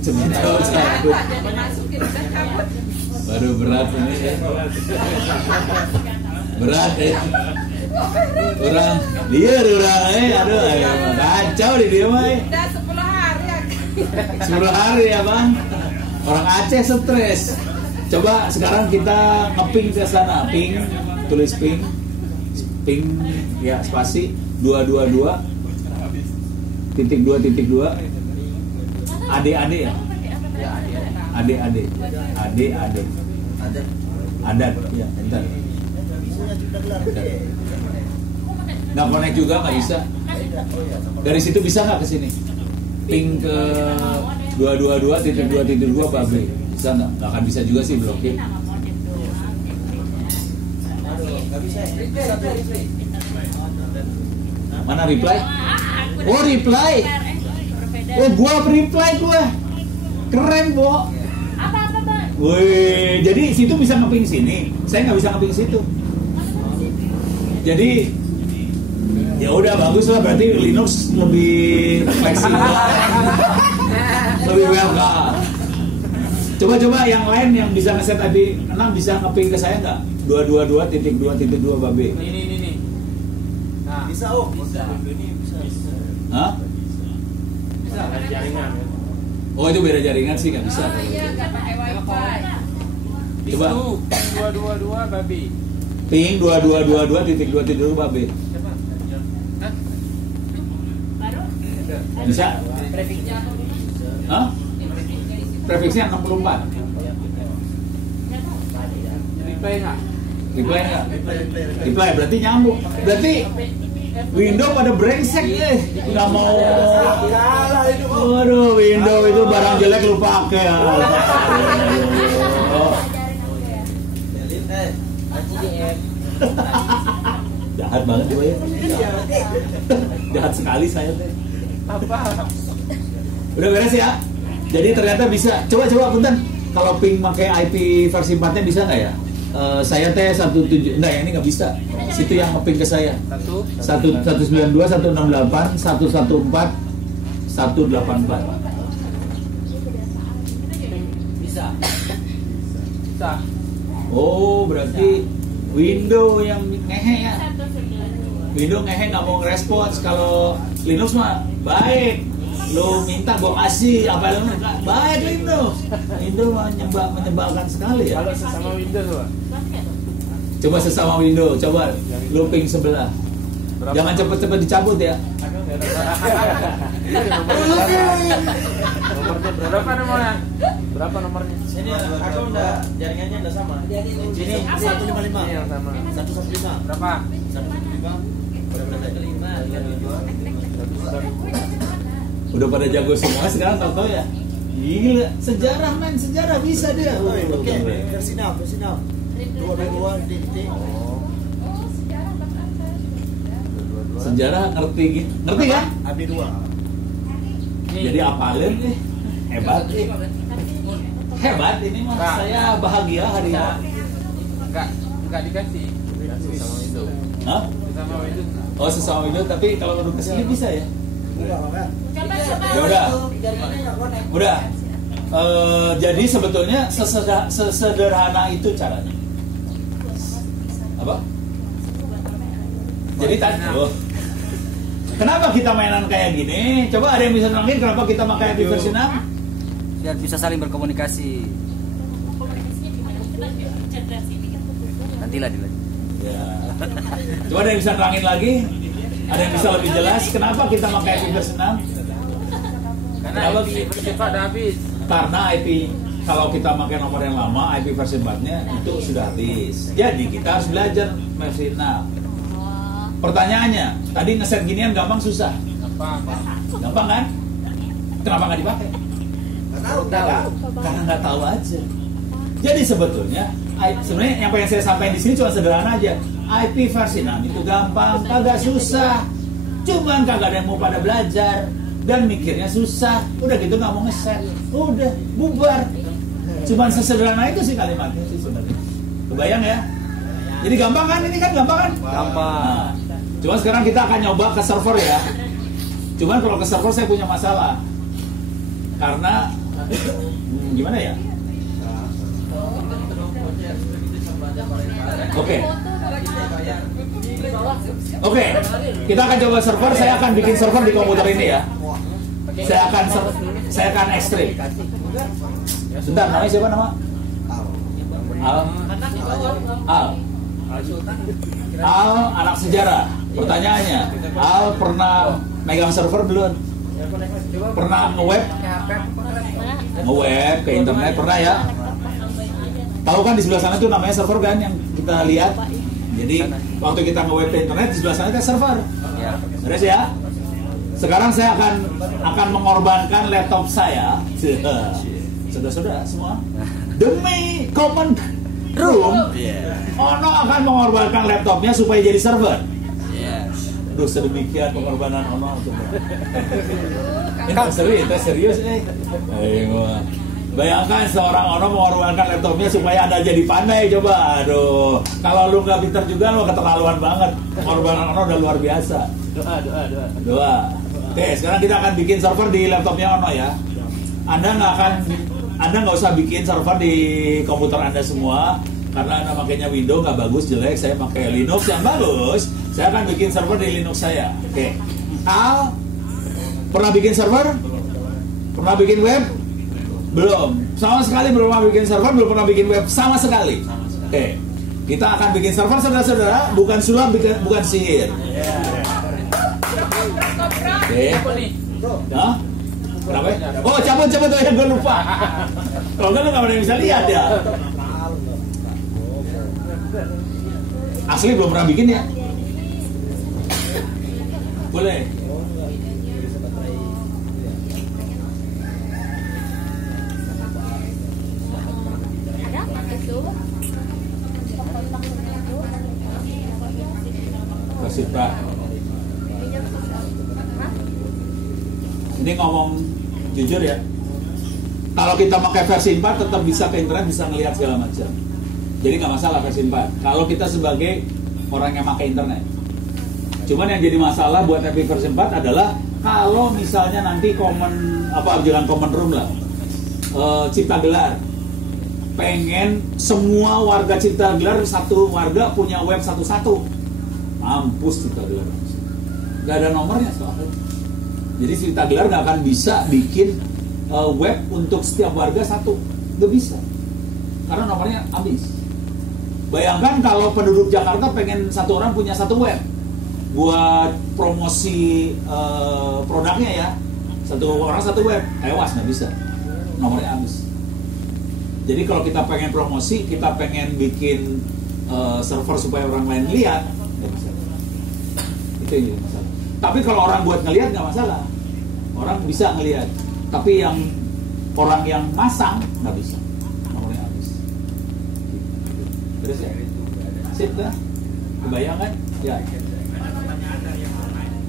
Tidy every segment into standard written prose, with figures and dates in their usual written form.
Cuma tahu cabut. Baru berat ini ya. Berat ya. Orang liar orang aduh kacau di dia mah. Udah 10 hari. 10 hari ya bang. Orang Aceh stres. Coba sekarang kita ngeping ke sana, ping, tulis ping ya spasi 222 titik 2 ade ya, ade adat ya entar nggak connect juga nggak bisa dari situ bisa nggak ke sini ping ke 222.2.2 babe bisa nggak akan bisa juga sih blokir. Mana reply? Oh reply. Oh gua reply gua. Keren Bo. Apa Bang? Wih, jadi situ bisa ngeping sini. Saya nggak bisa ngeping situ. Jadi ya udah bagus lah berarti Linux lebih fleksibel. Lebih welcome. Coba yang lain yang bisa ngeset IP 6 bisa ngeping ke saya nggak? 222.2.2 babe. Ini. Nah, Bisa bisa. Hah? bisa ada jaringan. Oh itu beda jaringan sih nggak bisa. Oh iya, nggak pakai wifi. Coba. Itu 222 babi. Ping 2222.2.2 babe. Coba. Hah? Baru? Bisa? Hah? Prefixnya 64. Replay nggak? Reply nggak? Reply berarti nyambung. Berarti Windows pada brengsek deh. Nggak mau. Waduh, Windows itu barang jelek lu pakai. Oh. Jahat banget gue ya. Jahat sekali saya teh. Apa? Udah beres ya? Jadi ternyata bisa. Coba punten. Kalau ping pakai IP versi 4-nya bisa nggak ya? Saya teh 17. Enggak, yang ini nggak bisa. Situ yang nge-ping ke saya. 192 168 114 184. Bisa. Oh, berarti Windows yang ngehe ya. Windows ngehe nggak mau ngerespons. Kalau Linux mah baik. Lo minta gua kasih apa lo enggak baik Windows. Windows menyebalkan sekali ya. Kalau sesama Windows Pak. Coba sesama Windows, coba lo ping sebelah. Berapa? Jangan cepet-cepet dicabut ya. Nomornya berapa nomornya? Berapa nomornya? Sini aku udah jaringannya udah sama. Sini 155. Ini yang sama. 115. Berapa? 155. Berapa kelima? 32. Udah pada jago semua sekarang tau ya. Gila, sejarah men, sejarah bisa dia. Oke, versi now. 222 titik. Sejarah ngerti gitu. Ngerti kan? AB2. Jadi apalin nih. Hebat nih. Hebat ini mah. Nah. Saya bahagia hari ini. Enggak dikasih. Sama itu. Hah? Sama itu. Oh sesama Windows tapi kalau udah kesini bisa ya? Coba. Ya udah. Udah. Jadi sebetulnya sesederhana itu caranya. Apa? Jadi tadi. Kenapa kita mainan kayak gini? Coba ada yang bisa nerangin kenapa kita pakai IP versi 6? Biar bisa saling berkomunikasi. Komunikasinya gimana? Kita cerdas ini kan. Nantilah dilanjut. Ya. Coba ada yang bisa nerangin lagi? Ada yang bisa lebih jelas kenapa kita pakai IP versi 6? Karena Kenapa? IP bersifat udah habis. Karena IP kalau kita pakai nomor yang lama, IP versi 4-nya itu sudah habis. Jadi kita harus belajar versi 6. Pertanyaannya, tadi ngeset ginian gampang susah? Apa? Gampang kan? Kenapa nggak dipakai? Nggak tahu. Karena nggak tahu aja. Jadi sebetulnya, sebenarnya yang pengen saya sampaikan di sini cuma sederhana aja. IP versi 6 itu gampang, kagak susah. Cuman kagak ada yang mau pada belajar dan mikirnya susah. Udah gitu nggak mau ngeset, udah bubar. Cuman sesederhana itu sih kalimatnya sih sebenarnya. Kebayang ya? Jadi gampang kan? Ini kan gampang kan? Gampang. Nah, cuma sekarang kita akan nyoba ke server ya. Cuman kalau ke server saya punya masalah. Karena gimana ya? Oke, kita akan coba server. Saya akan bikin server di komputer ini ya. Saya akan ekstrim. Bentar, namanya siapa nama? Al, anak sejarah. Pertanyaannya, Al pernah megang server belum? Pernah nge-web ke internet, pernah ya? Tahu kan di sebelah sana tuh namanya server kan yang kita lihat. Jadi waktu kita nge-web ke internet di sebelah sana itu server. Beres ya? Sekarang saya akan mengorbankan laptop saya, saudara-saudara semua, demi common room. Ono akan mengorbankan laptopnya supaya jadi server. Aduh, sedemikian pengorbanan Ono untuk ini serius Bayangkan seorang Ono mengorbankan laptopnya supaya Anda jadi pandai. Coba, aduh, kalau lu nggak pintar juga lu keterlaluan banget. Pengorbanan Ono udah luar biasa. Doa. Oke, sekarang kita akan bikin server di laptopnya Ono ya. Anda nggak usah bikin server di komputer Anda semua, karena Anda makainya Windows nggak bagus, jelek. Saya pakai Linux yang bagus. Saya akan bikin server di Linux saya. Oke. Al pernah bikin server? Pernah bikin web? Belum. Sama sekali belum pernah bikin server, belum pernah bikin web sama sekali. Oke. Kita akan bikin server, saudara-saudara, bukan sulap, bukan sihir. Oke. Hah? Kenapa? Oh, cabut tuh yang gue lupa. Kalau enggak lu nggak pernah bisa lihat ya. Asli belum pernah bikin ya? Boleh. Kasih Pak. Ini ngomong jujur ya, kalau kita pakai versi 4 tetap bisa ke internet, bisa ngelihat segala macam. Jadi nggak masalah versi 4 kalau kita sebagai orang yang pakai internet. Cuman yang jadi masalah buat IP versi 4 adalah kalau misalnya nanti jangan common room lah, Cipta Gelar pengen semua warga Cipta Gelar, satu warga punya web satu-satu, mampus Cipta Gelar, nggak ada nomornya soalnya. Jadi Cipta Gelar nggak akan bisa bikin web untuk setiap warga satu, nggak bisa, karena nomornya habis. Bayangkan kalau penduduk Jakarta pengen satu orang punya satu web buat promosi produknya ya, satu orang satu web, tewas, nggak bisa, nomornya habis. Jadi kalau kita pengen promosi, kita pengen bikin server supaya orang lain lihat, nggak bisa. Itu yang jadi masalah. Tapi kalau orang buat ngelihat nggak masalah, orang bisa ngelihat. Tapi yang orang yang masang nggak bisa, nomornya habis. Terus ya, sip dah, kebayang kan? Ya.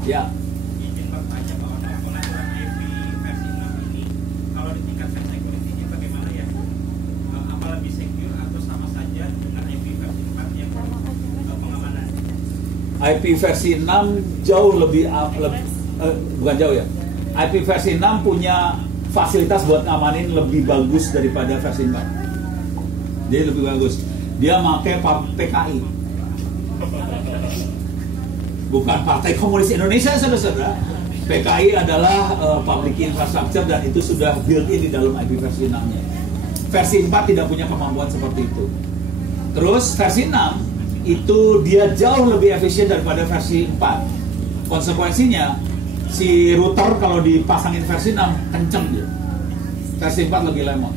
Ya. Izin bertanya bahwa pengaturan IP versi 6 ini kalau ditingkatkan security-nya bagaimana ya? Apa lebih secure atau sama saja dengan IP versi 4 yang pengamanan? IP versi 6 jauh lebih bukan jauh ya. IP versi 6 punya fasilitas buat ngamanin lebih bagus daripada versi 4. Jadi lebih bagus. Dia pakai PKI. Bukan Partai Komunis Indonesia, saudara-saudara. PKI adalah public infrastructure dan itu sudah built-in di dalam IP versi 6-nya. Versi 4 tidak punya kemampuan seperti itu. Terus versi 6 itu dia jauh lebih efisien daripada versi 4. Konsekuensinya si router kalau dipasangin versi 6 kenceng dia. Versi 4 lebih lemot.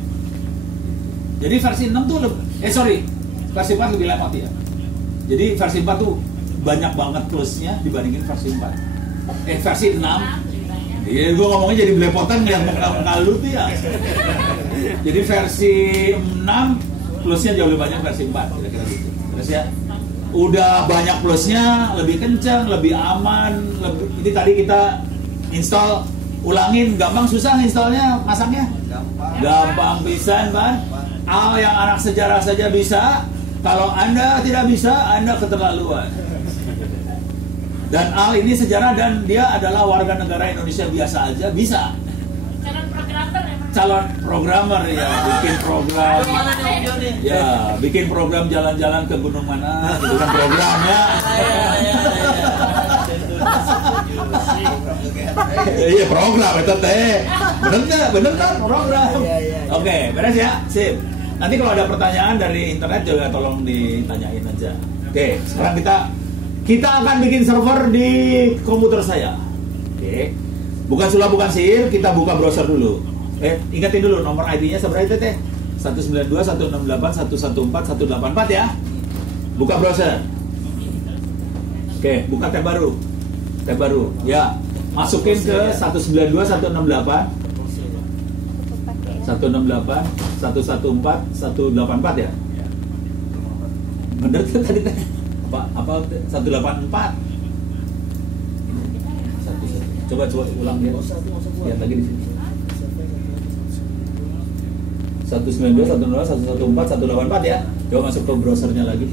Jadi versi 6 tuh versi 4 lebih lemot ya. Jadi versi 4 tuh banyak banget plusnya dibandingin versi 4. Versi 6. Iya, gue ngomongnya jadi belepotan yang mengalu tuh ya. Jadi versi 6 plusnya jauh lebih banyak versi 4, kira-kira gitu. Terus ya, udah banyak plusnya, lebih kencang, lebih aman, ini tadi kita install, ulangin, gampang susah installnya, masangnya? Gampang pisan, Ban. Yang anak sejarah saja bisa. Kalau Anda tidak bisa, Anda keterlaluan. Dan ini sejarah dan dia adalah warga negara Indonesia biasa aja bisa. Calon programmer ya? calon programmer ya, bikin program. Mana nih Om Jo nih? Ya, bikin program jalan-jalan ke gunung mana, itu kan programnya. Iya program itu teh. Bener nggak? Bener kan program. Oke, beres ya, sip. Nanti kalau ada pertanyaan dari internet juga tolong ditanyain aja. Oke, sekarang kita akan bikin server di komputer saya. Oke, bukan sulap bukan sihir, kita buka browser dulu. Ingatin dulu nomor ID-nya seberapa itu teh? 192.168.114.184 ya. Buka browser. Oke, buka tab baru. Tab baru. Ya, masukin ke 192.168 114 ya. Bener tuh tadi teh. Apa 184? Coba ulang ya. Lihat lagi di sini. 192.168 ya. Coba masuk ke browsernya lagi.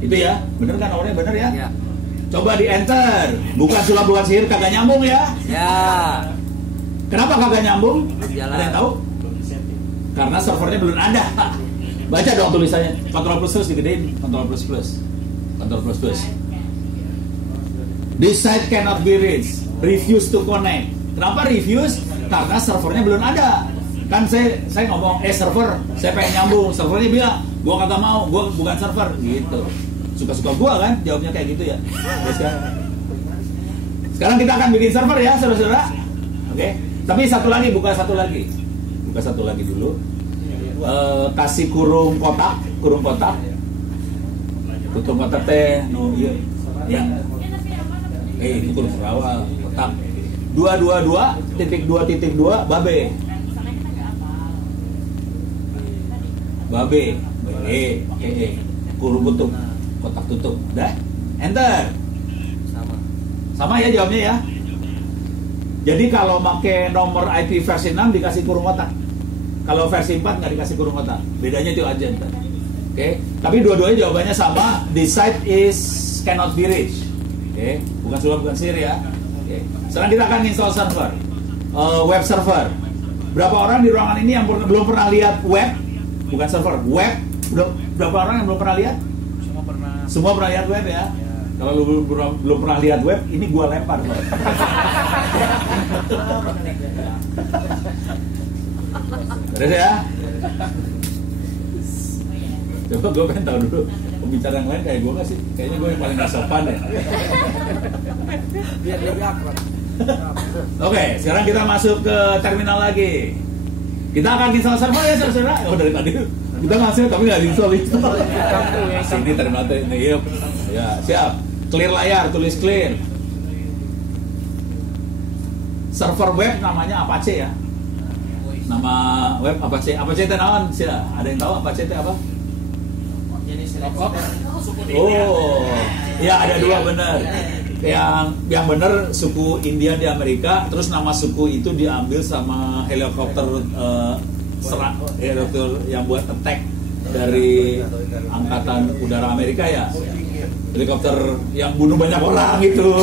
Itu ya. Bener kan nomornya bener ya? Ya. Coba di enter. Bukan sulap bukan sihir, kagak nyambung ya. Ya. Kenapa kagak nyambung? Jalan. Ada yang tahu? Karena servernya belum ada. Baca dong tulisannya. Ctrl plus terus digedein. Ctrl plus plus. Ctrl plus plus. This site cannot be reached. Refuse to connect. Kenapa refuse? Karena servernya belum ada. Kan saya ngomong, server, saya pengen nyambung. Servernya bilang, gua kagak mau, gua bukan server. Gitu. Suka-suka gua kan, jawabnya kayak gitu ya. Sekarang kita akan bikin server ya, saudara-saudara. Oke. Tapi buka satu lagi. Buka satu lagi dulu. Kasih kurung kotak. Tutup kotak teh. No, iya. Ya. Itu kurung awal kotak. 222.2.2 babe. Kurung tutup, kotak tutup. Udah? Enter. Sama ya jawabnya ya. Jadi kalau pakai nomor IP versi 6 dikasih kurung kotak. Kalau versi 4 nggak dikasih kurung kotak. Bedanya itu aja. Oke. Tapi dua-duanya jawabannya sama. The site is cannot be reached. Oke. Bukan sulap bukan sihir ya. Oke. Sekarang kita akan install server. Web server. Berapa orang di ruangan ini yang belum pernah lihat web? Bukan server, web. Berapa orang yang belum pernah lihat? Semua pernah lihat web ya? Kalau lu belum pernah lihat web, ini gua lempar. Beres ya? Coba gue pengen tahu dulu pembicara yang lain kayak gue nggak sih? Kayaknya gue yang paling nggak sopan ya. Biar lebih akrab. Oke, sekarang kita masuk ke terminal lagi. Kita akan install server ya saudara. Oh dari tadi kita ngasih tapi nggak install itu. Sini terminal ini, yuk. Ya siap. Clear layar, tulis clear. Server web namanya Apache ya. Nama web Apache. Apache itu naon sih? Ada yang tahu Apache itu apa? Jenis Oh, ya ada dua benar. Yang benar suku Indian di Amerika, terus nama suku itu diambil sama helikopter helikopter yang buat attack dari angkatan udara Amerika ya. Helikopter yang bunuh banyak orang itu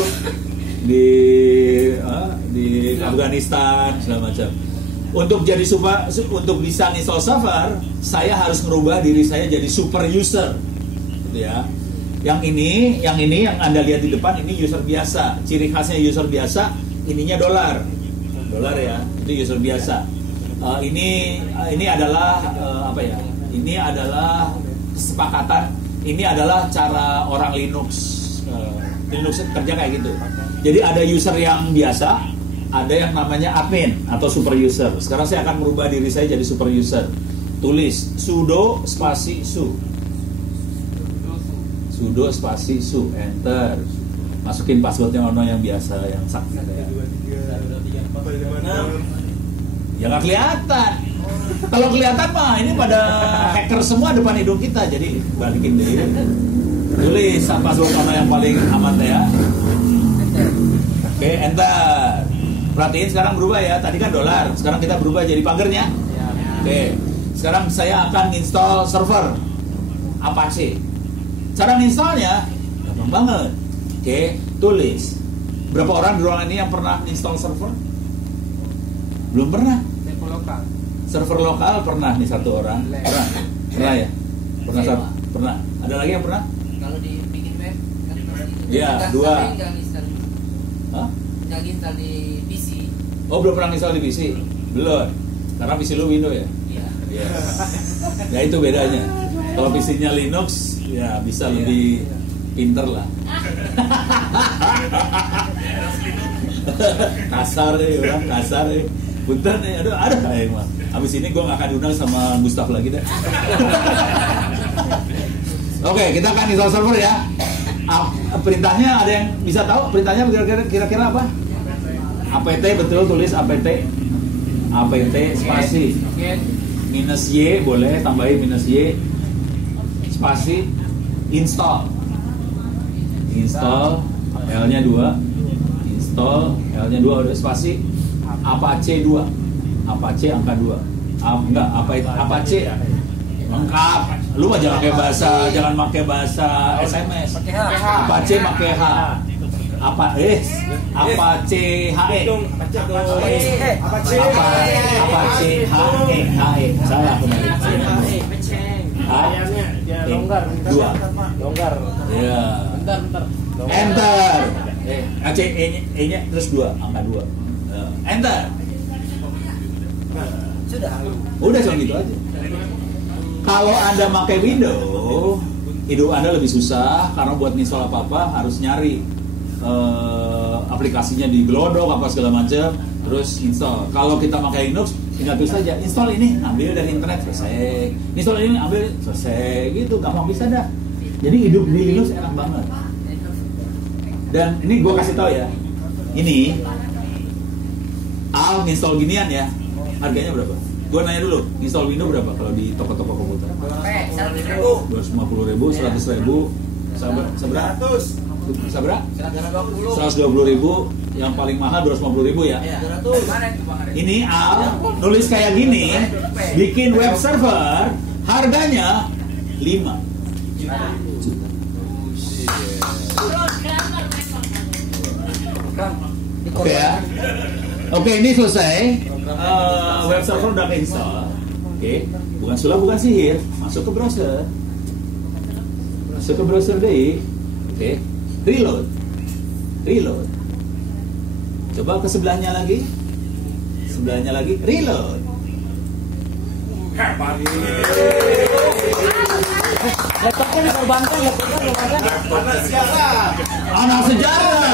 di Afghanistan segala macam. Untuk bisa install server, saya harus merubah diri saya jadi super user, gitu ya. Yang ini yang Anda lihat di depan ini user biasa. Ciri khasnya user biasa, ininya dolar ya, itu user biasa. Ini adalah apa ya? Ini adalah kesepakatan. Ini adalah cara orang Linux kerja kayak gitu. Jadi ada user yang biasa, ada yang namanya admin atau super user. Sekarang saya akan merubah diri saya jadi super user. Tulis sudo spasi su. Sudo spasi su, enter. Masukin passwordnya ono yang biasa, yang sakti. Ya nggak kelihatan. Kalau kelihatan mah ini pada hacker semua depan hidung kita, jadi balikin deh. Tulis password ono yang paling aman ya. Oke, enter. Perhatiin sekarang berubah ya. Tadi kan dolar, sekarang kita berubah jadi pagernya. Oke. Sekarang saya akan install server Apache. Cara installnya gampang banget. Oke, tulis. Berapa orang di ruangan ini yang pernah install server? Belum pernah. lokal. Server lokal pernah nih satu orang. Pernah ya? Pernah. Ada lagi yang pernah? Kalau dibikin web kan pasti Iya, nggak- 2. tapi nggak install, Hah? nggak install di PC. Oh, belum pernah install di PC? Belum. Karena PC lu Windows ya? Iya. Iya. Ya itu bedanya. Kalau PC-nya Linux ya bisa lebih pinter lah. Kasar ya, orang kasar ya. Punten ya, aduh aing mah. Abis ini gue gak akan diundang sama Gustaf lagi deh. Oke, kita akan install server ya. Perintahnya ada yang bisa tahu? Perintahnya kira-kira apa? apt, betul, tulis apt. Apt spasi minus y, boleh tambahin minus y spasi install L nya 2 install L nya 2 udah spasi Apache 2 Apache angka 2 enggak Apache lengkap. Lu mah jangan pakai bahasa SMS. Apache pakai H. Apache HE. Apache HE. Salah kembali. Longgar. 2. Longgar. Ya. Bentar. Enter. AC E nya terus 2, angka 2. Enter. Udah cuma gitu aja. Kalau Anda pakai Windows, hidup Anda lebih susah karena buat install apa-apa harus nyari aplikasinya di Glodok apa segala macam, terus install. Kalau kita pakai Linux, tinggal tulis saja install ini, ambil dari internet, selesai. Install ini, ambil, selesai. Gitu, gampang bisa dah. Jadi hidup di Linux enak banget. Dan ini gue kasih tahu ya, ini Al install ginian ya, harganya berapa? Gue nanya dulu, install Windows berapa kalau di toko-toko komputer? 250.000, 100.000, seberapa? 120.000, yang paling mahal 250.000 ya. Ini Al nulis kayak gini, bikin web server, harganya 5 juta. Oke ya. Oke, ini selesai. Web server udah install. Oke, bukan sulap, bukan sihir. Masuk ke browser deh. Oke, reload. Coba ke sebelahnya lagi. Reload. Laptopnya dikorbangkan, Anak sejarah.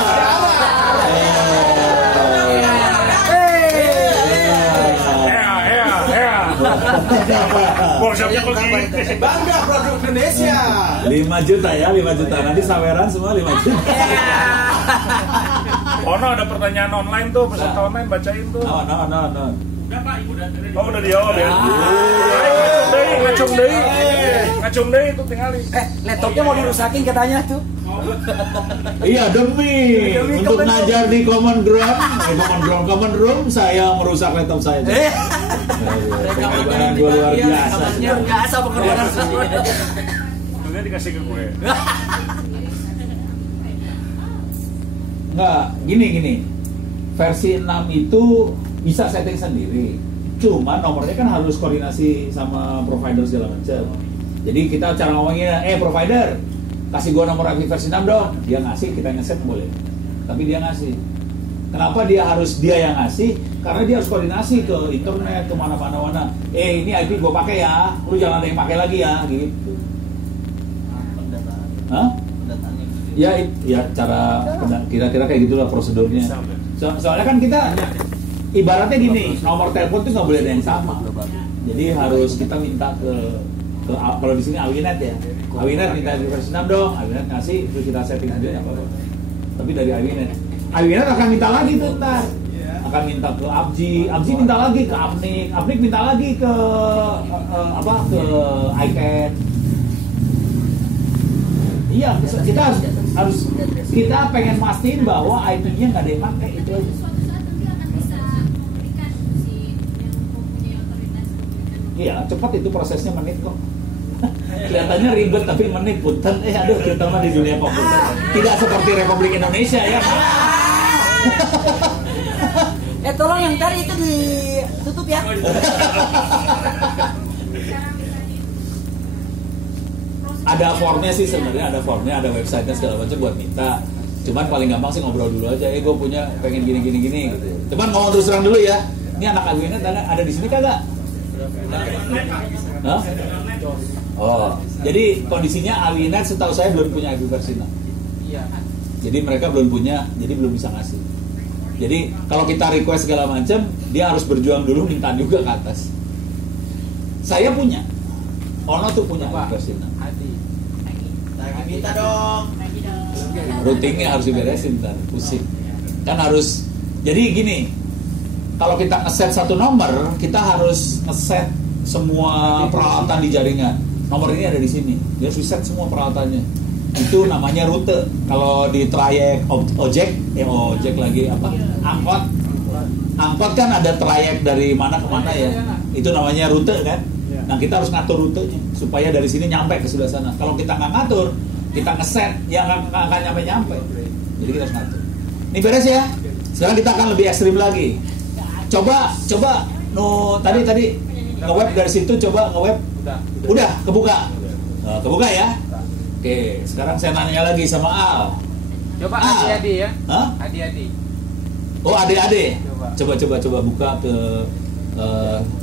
Workshopnya begini. Bangga produk Indonesia. 5 juta ya, 5 juta. Nanti saweran semua 5 juta. Ono ada pertanyaan online tuh, peserta online bacain tuh. No. Udah Pak, Ibu udah dijawab ya. Ngacung deui itu tinggali. Laptopnya mau dirusakin katanya tuh. Iya, demi untuk ngajar di common room, saya merusak laptop saya. Pengorbanan gue luar biasa. Biasa pengorbanan saya. Udah dikasih ke gue. Enggak, gini. Versi 6 itu bisa setting sendiri. Cuma nomornya kan harus koordinasi sama provider segala macam. Jadi kita cara ngomongnya, provider, kasih gua nomor IP versi 6 dong. Dia ngasih, kita ngeset boleh. Tapi dia ngasih. Kenapa dia yang ngasih? Karena dia harus koordinasi ke internet, ke mana-mana. Ini IP gua pakai ya, lu jangan ada yang pakai lagi ya, gitu. Hah? Ya cara kira-kira kayak gitulah prosedurnya. Soalnya kan kita ibaratnya gini, nomor telepon tuh nggak boleh ada yang sama. Jadi harus kita minta ke kalau di sini Awinet ya. Awinet minta di versi 6 dong. Awinet ngasih, terus kita setting aja apa. Tapi dari Awinet akan minta lagi tuh ntar. Akan minta ke Abji minta lagi ke Apnik minta lagi ke ke iCat. Iya, kita harus kita pengen pastiin bahwa IP-nya nggak ada yang pakai itu aja. Iya, cepat itu prosesnya, menit kok. Kelihatannya ribet tapi menit punten. Aduh, kita mah di dunia komputer tidak seperti Republik Indonesia ya. Tolong yang tadi itu ditutup ya. Ada formnya sih sebenarnya, ada formnya, ada websitenya segala macam buat minta. Cuman paling gampang sih ngobrol dulu aja, gue punya pengen gini gitu. Cuman ngomong terus terang dulu ya. Ini anak Awinet ada di sini kagak? Hah? Oh, jadi kondisinya Awinet setahu saya belum punya IP versi 6. Iya. Jadi mereka belum punya, jadi belum bisa ngasih. Jadi kalau kita request segala macam, dia harus berjuang dulu minta juga ke atas. Saya punya, Ono tuh punya IP versi 6. Adi. Lagi minta dong. Routingnya harus diberesin, ntar pusing. Kan harus. Jadi gini, kalau kita ngeset satu nomor, kita harus ngeset semua peralatan di jaringan. Nomor ini ada di sini, dia harus set semua peralatannya. Itu namanya rute. Kalau di trayek ojek lagi apa? Angkot kan ada trayek dari mana ke mana ya. Itu namanya rute kan. Nah kita harus ngatur rutenya supaya dari sini nyampe ke sebelah sana. Kalau kita nggak ngatur, kita ngeset, ya nggak akan nyampe. Jadi kita harus ngatur. Ini beres ya. Sekarang kita akan lebih ekstrim lagi. Coba, tadi nge-web dari situ, coba nge-web. Udah kebuka. Nah, kebuka ya. Oke, sekarang saya nanya lagi sama Al. Coba Al. Adi ya. Hah? Adi. Oh, ade-ade. Coba buka ke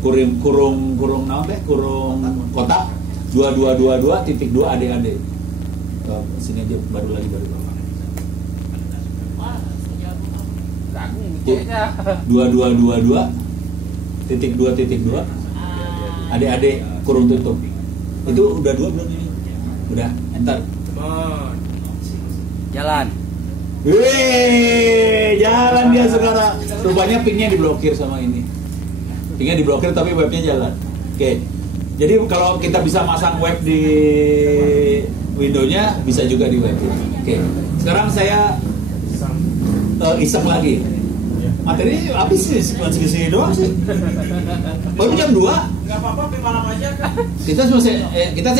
kurung kotak 2222.2 ade-ade. Sini aja baru lagi. Ragu Tuh. kayaknya. 2222.2 adik-adik kurung tutup. Itu udah 2 belum ini? Udah, enter. Jalan. Wih, jalan dia sekarang. Rupanya pingnya diblokir sama ini. Pingnya diblokir tapi webnya jalan. Oke. Jadi kalau kita bisa masang web di Windows-nya, bisa juga di web. Oke. Sekarang saya iseng lagi. Materi habis sih, cuma segini doang sih. Baru jam 2. Enggak apa-apa, sampai malam aja kan. Kita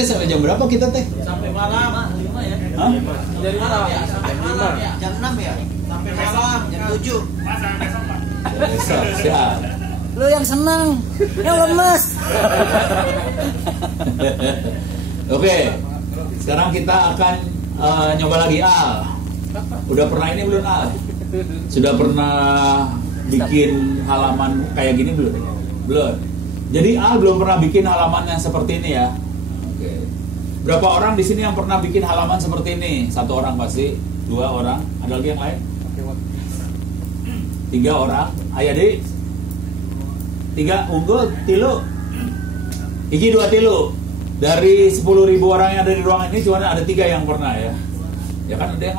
sampai jam berapa kita teh? Sampai malam. 5 ya. Hah? Dari mana? Ya, sampai malam ya. Jam 6 ya. Sampai malam Jam 7. Siap. Lu yang senang, yang lemes. Oke. Sekarang kita akan nyoba lagi Al. Udah pernah ini belum Al? Sudah pernah bikin halaman kayak gini belum? Belum. Jadi Al belum pernah bikin halaman yang seperti ini ya. Oke. Berapa orang di sini yang pernah bikin halaman seperti ini? 1 orang pasti, 2 orang. Ada lagi yang lain? 3 orang. Ayo deh. 3 unggul, tilu. Iki 2 tilu. Dari 10.000 orang yang ada di ruangan ini cuma ada 3 yang pernah ya. Ya kan ada yang